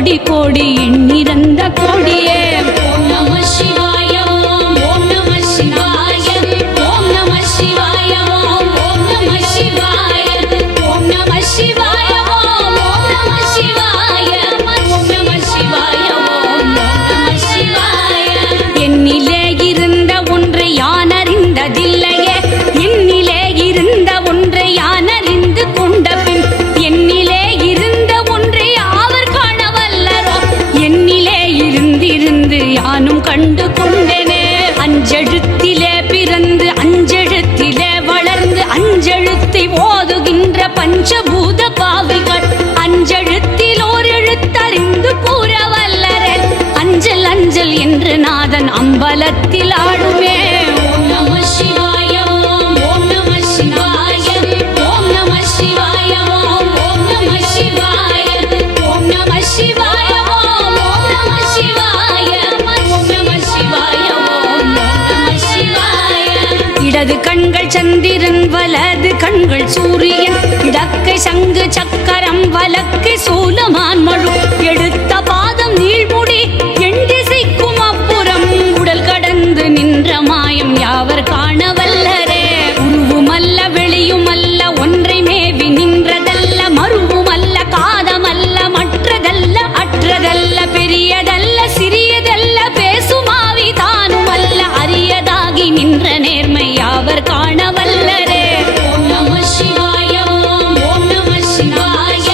கோடி கோடி எண்ணிறந்த கோடியே. ஓம் நம சிவாய ஓம் ஓம் நம சிவாய ஓம் நம சிவாய ஓம் ஓம் நம சிவாய ஓம் நம சிவாய ஓம் ஓம் நம சிவாய ஓம் நம சிவாய ஓம் ஓம் நம சிவாய. என்னிலே இருந்த ஒன்றை யான் அறிந்ததில்லையே, என்னிலே இருந்த ஒன்றை யான் அறிந்து கொண்ட பின் என்னிலே இருந்த ஒன்றை அவர் காண வல்லரோ, என்னிலே இருந்து யானும் கண்டு கொண்டேனே. அஞ்செழுத்திலே பிறந்து அஞ்செழுத்திலே வளர்ந்து அஞ்செழுத்தை ஓதுகின்ற பஞ்சபூத பாவிகள் அஞ்செழுத்தில் ஓர் எழுத்தறிந்து கூற வல்லரே. அஞ்சல் அஞ்சல் என்று நாதன் அம்பலத்தில் ஆடுமே. ஓம் நம சிவாய ஓம் ஓம் நம சிவாய ஓம் நம சிவாய ஓம் ஓம் நம சிவாய ஓம் நம சிவாய ஓம் ஓம் நம சிவாய ஓம் நம சிவாய ஓம் ஓம் நம சிவாய. இடது கண்கள் சந்திரன் வலது கண்கள் சூரியன், இடக்கை சங்கு சக்கரம் வலக்கை சூலமான் மழு, எடுத்த பாதம் நீழ்முடி எண் திசைக்கும் அப்புறம் உடல் கடந்து நின்ற மாயம் யாவர் காண வல்லரே. உருவுமல்ல வெளியுமல்ல ஒன்றை மேவி நின்றதல்ல, மருவுமல்ல காதமல்ல மற்றதல்ல அற்றதல்ல, பெரியதல்ல சிறியதல்ல பேசுமாவி தானுமல்ல, அரியதாகி நின்ற நேர்மை யாவர் காண வல்லரே. ஓம் நம சிவாய ஓம் ஓம் நம சிவாய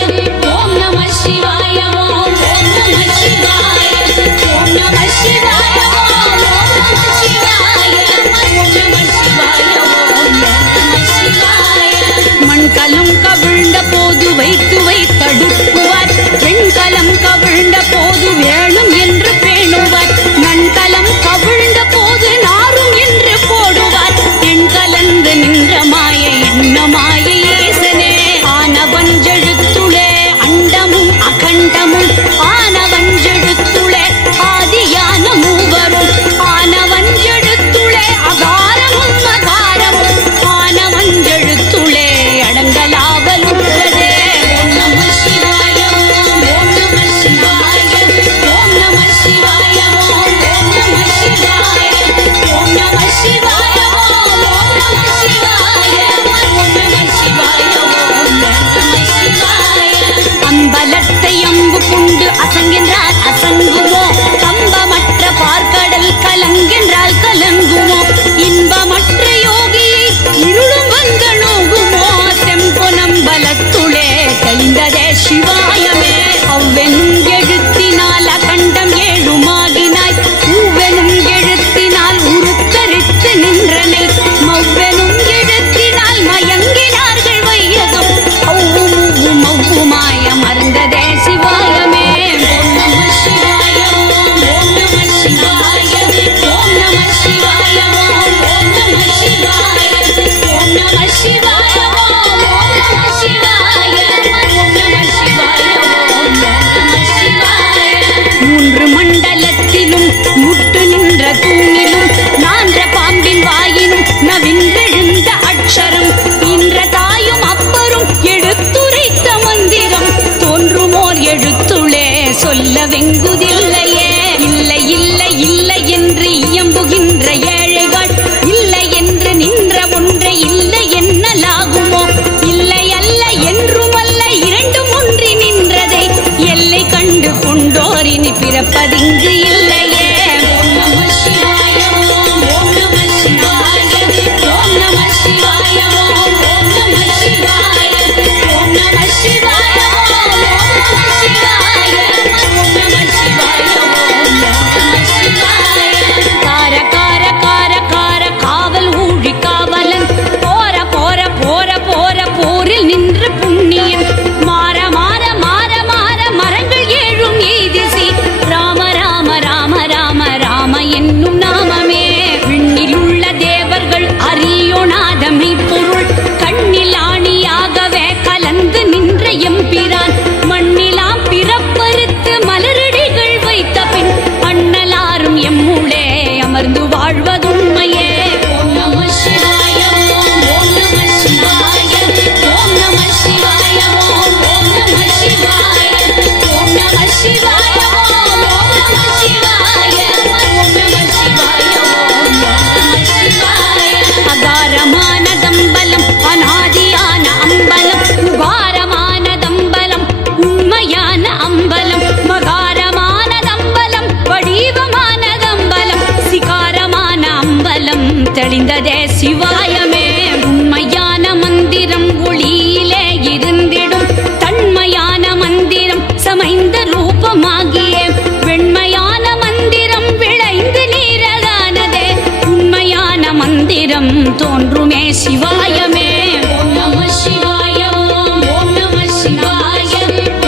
ஓம் நம சிவாய ஓம் ஓம் நம சிவாய ஓம் நம சிவாய ஓம் ஓம் நம சிவாய ஓம் நம சிவாய ஓம் ஓம் நம சிவாய. மண்கலம் கவிழ்ந்த போது வைத்து வைத்தடுக்குவார், பெண்கலம் கவிழ்ந்த போது வேணும் என்று பேணுவார், நண்கலம் கவிழ்ந்த போது நாரும் என்று போடுவார், எண் கலந்து நின்ற மாய என்ன மாய ஈசனே. ஆனவஞ்செழுத்துளே அண்டமும் அகண்டமும், ஆனவஞ்செழுத்துளே ஆதியான மூவரும், ஆனவஞ்செழுத்துளே அகாரமும் அகாரமும், ஆனவஞ்செழுத்துளே அடங்கலாவலுள்ளதே. ஓம் நம சிவாய ஓம் ஓம் நம சிவாய ஓம் நம சிவாய ஓம் ஓம் நம சிவாய ஓம் நம சிவாய ஓம் ஓம் நம சிவாய ஓம் நம சிவாய ஓம் ஓம் நம சிவாய. அம்பலத்தை அம்பு கொண்டு அசங்கின்றால் அசங்குமோ, கம்பமற்ற பார்க்கடல் கலங்கின்றால் கலங்குமோ, இன்பமற்ற யோகியை இருளும் வந்து நோகுமோ, செம்பொனம்பலத்துளே தெளிந்ததே சிவாயமே. அவ்வெனும் எழுத்தினால் அகண்டம் ஏழுமாகினாய், ஊவெனும் எழுத்தினால் உருத்தரித்து நின்றனை, மவ்வெனும் எழுத்தினால் மயங்கினார்கள் வையகம், அவ்வும் மவ்வுமாய மறந்ததே சிவாயமே. ஓம் நம சிவாய ஓம் ஓம் நம சிவாய ஓம் நம சிவாய ஓம் ஓம் நம சிவாய ஓம் நம சிவாய ஓம் ஓம் நம சிவாய ஓம் நம சிவாய ஓம் ஓம் நம சிவாய. மூன்று மண்டலத்திலும் முட்டு நின்ற தூணிலும் நான்ற பாம்பின் வாயினும் நவின்றெழுந்த அட்சரம், இன்ற தாயும் அப்பரும் எடுத்துரைத்த மந்திரம், தோன்றுமோர் எழுத்துளே சொல்ல வெங்குதில்லையே. இல்லை இல்லை இல்லை என்று இயம்புகின்ற ஏழைகள், இல்லை என்று நின்ற ஒன்றை இல்லை என்னலாகுமோ, இல்லை அல்ல என்றுமல்ல இரண்டும் ஒன்றி நின்றதை எல்லை கண்டு கொண்டோர் இனி பிறப்பதிங்கு இல்லையே. ஓம் நம சிவாய ஓம் ஓம் நம சிவாய ஓம் நம சிவாய ஓம் ஓம் நம சிவாய ஓம் நம சிவாய ஓம் ஓம் நம சிவாய ஓம் நம சிவாய அம்பலம் மகாரமானதம்பலம் வடிவமானதம்பலம் சிகாரமான அம்பலம் தெளிந்ததே சிவாயமே உண்மையான மந்திரம் ஒளியிலே இருந்திடும் தன்மையான மந்திரம் சமைந்த ரூபமாகிய வெண்மையான மந்திரம் விளைந்து நீரகானதே உண்மையான மந்திரம் தோன்றுமே சிவாயமே ஓம் நம சிவாய ஓம் ஓம் நம சிவாய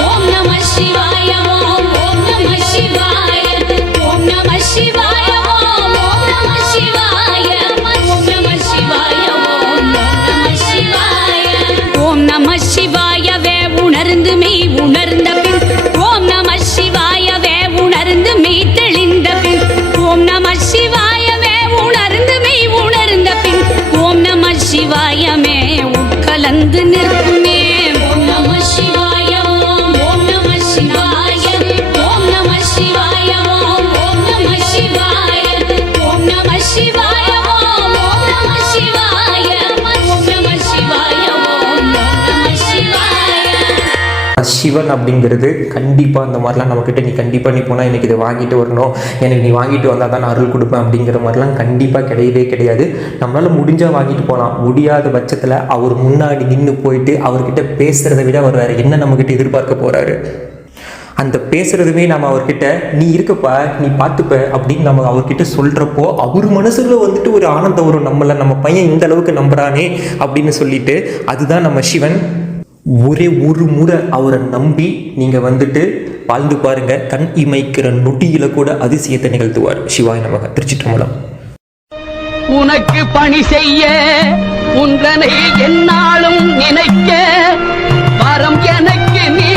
ஓம் நம சிவாய ஓம் ஓம் நம சிவாய ஓம் நம சிவாய ஓம் ஓம் நம சிவாய ஓம் நம சிவாய ஓம் ஓம் நம சிவாய ஓம் நம சிவாயவே உணர்ந்து மெய் உணர்ந்த பின் ஓம் நம சிவாயவே உணர்ந்து மெய் தெளிந்த பின் ஓம் நம சிவாயவே உணர்ந்து மெய் உணர்ந்த பின் ஓம் நம சிவாயமே உட்கலந்து நிற்குமே ஓம் நம சிவாய ஓம் ஓம் நம சிவாய ஓம் நம சிவாய ஓம் ஓம் நம சிவாய ஓம் நம சிவாய ஓம் ஓம் நம சிவாய ஓம் நம சிவாய ஓம் ஓம் நம சிவாய சிவன் அப்படிங்கிறது கண்டிப்பாக அந்த மாதிரிலாம் நம்மக்கிட்ட நீ கண்டிப்பாக நீ போனால் எனக்கு இதை வாங்கிட்டு வரணும், எனக்கு நீ வாங்கிட்டு வந்தால் தான் நான் அருள் கொடுப்பேன் அப்படிங்கிற மாதிரிலாம் கண்டிப்பாக கிடையவே கிடையாது. நம்மளால் முடிஞ்சால் வாங்கிட்டு போகலாம், முடியாத பட்சத்தில் அவர் முன்னாடி நின்று போயிட்டு அவர்கிட்ட பேசுகிறத விட அவர் வேறு என்ன நம்மக்கிட்ட எதிர்பார்க்க போகிறாரு. அந்த பேசுகிறதுமே நம்ம அவர்கிட்ட நீ இருக்கப்பா நீ பார்த்துப்ப அப்படின்னு நம்ம அவர்கிட்ட சொல்கிறப்போ அவர் மனசுல வந்துட்டு ஒரு ஆனந்தம் வரும், நம்ம பையன் இந்த அளவுக்கு நம்புறானே அப்படின்னு சொல்லிட்டு. அதுதான் நம்ம சிவன். ஒரே ஒரு முறை அவரை நம்பி நீங்கள் வந்துட்டு வாழ்ந்து பாருங்க, கண் இமைக்கிற நொடியில கூட அதிசயத்தை நிகழ்த்துவார். சிவாய நமக. திருச்சிற்றம்பலம். உனக்கு பணி செய்ய உன்றனை என்னாலும் நினைக்க வரம் எனக்கு நீ